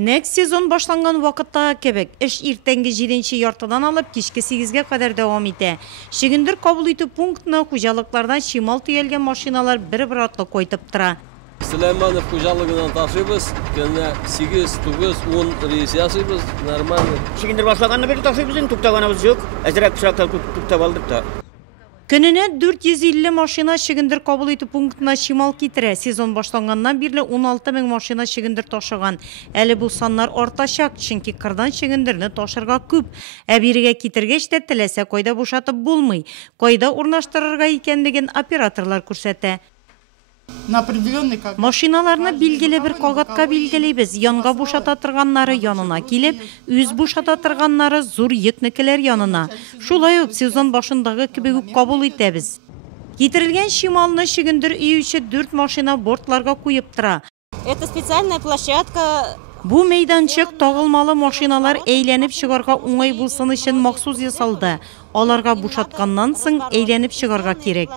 Нек сезон башланган вакытта кебек, эш иртәнге 7 яртыдан алып кичке 8-ге кадәр дәвам итә. Шигендер кабул итү пунктына хуҗалыклардан шимал төялгән машиналар бер-бер атлы койтып тора. Сулейманов хуҗалыгынан ташыйбыз, көне 8, 9, 10 рейс ясыйбыз, нормально. Шигендер башлаганны бер ташыйбыз, туктаганыбыз юк. Әзрәк пычракта туктап алдык та. Көненә 450 машина шигендер кабул итү пунктына шимал китерә. Сезон башланганнан бирле 16 мең машина шигендер ташыган. Әле бу саннар артачак, чөнки кырдан шигендерне ташырга күп. Ә бирегә китергәч тә теләсә кайда бушатып булмый. Кайда урнаштырырга икәнлеген операторлар күрсәтә. Машиналарны билгеле бер кагатка билгелейбез. Янга бушата торганнары янына килеп, үз бушата торганнары зур йөкнекеләр янына. Шулай ук сезон башындагы кебек үк кабул итәбез. Китерелгән шималны шигендер июче 4 машина бортларга куеп тора. Это специальная площадка. Бу мәйданчык тагылмалы машиналар әйләнеп чыгарга уңай булсын өчен махсус ясалды. Аларга бушатканнан соң әйләнеп чыгарга кирәк.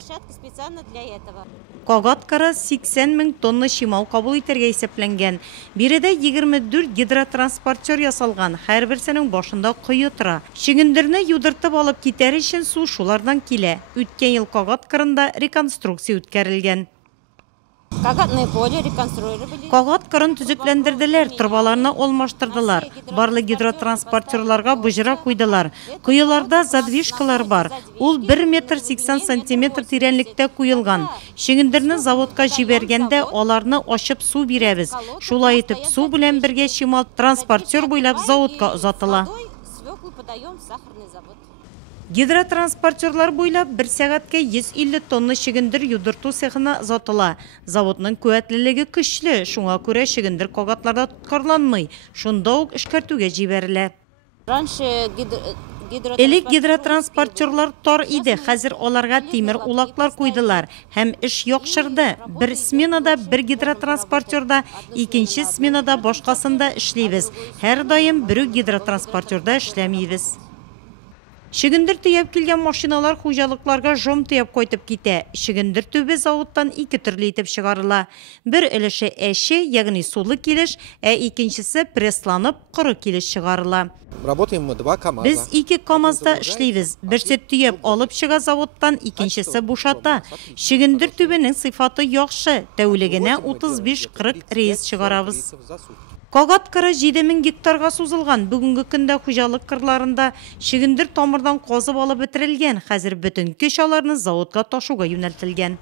Кагаткара 80 мең тонна шимал кабул итәргә исәпләнгән. Биредә 24 гидротранспортер ясалган. Һәрберсенең башында кое тора. Шигендерне юдыртып алып китәр өчен су шулардан килә. Үткән ел Кагаткарында реконструкция үткәрелгән. Кагатное поле реконструировали. Кагаткарын төзекләндерделәр, торбаларны алмаштырдылар. Барлы гидротранспортерларга быжыра куйдылар. Куеларда задвижкалар бар. Ул 1 метр 80 сантиметр тирәнлектә куелган. Шигендерне заводка җибәргәндә аларны ачып су бирәбез. Шулай итеп су белән бергә шимал транспортер буйлап заводка озатыла. Гидротранспортерлар буйлап 1 сәгатькә 150 тонна шигендер юдырту цехына озатыла. Заводның куәтлелеге көчле, шуңа күрә шигендер кагатларда тоткарланмый. Шунда ук эшкәртүгә җибәрелә. Элек гидротранспортерлар тар иде, хәзер аларга тимер улаклар куйдылар. Һәм эш яхшырды. Бер сменада бер гидротранспортерда, икенче сменада башкасында эшлибез. Һәр даим бер гидротранспортерда эшләмибез. Шигендер төяп килгән машиналар хуҗалыкларга жом төяп кайтып китә. Шигендер төбе заводтан 2 төрле итеп чыгарыла. Бер өлеше әше, ягъни сулы килеш, икенчесе прессланып, коры килеш чыгарыла. Без 2 КАМАЗда эшлибез. Берсе төяп алып чыга заводтан, икенчесе бушата. Шигендер төбенең сыйфаты яхшы, тәүлегенә 35-40 рейс чыгарабыз. Кагаткара 7000 гектарга сузылган. Бүгенге көндә хуҗалык кырларында шигендер тамырдан казып алып бетерелгән. Хәзер бөтен көч аларны заводка ташуга юнәлтелгән.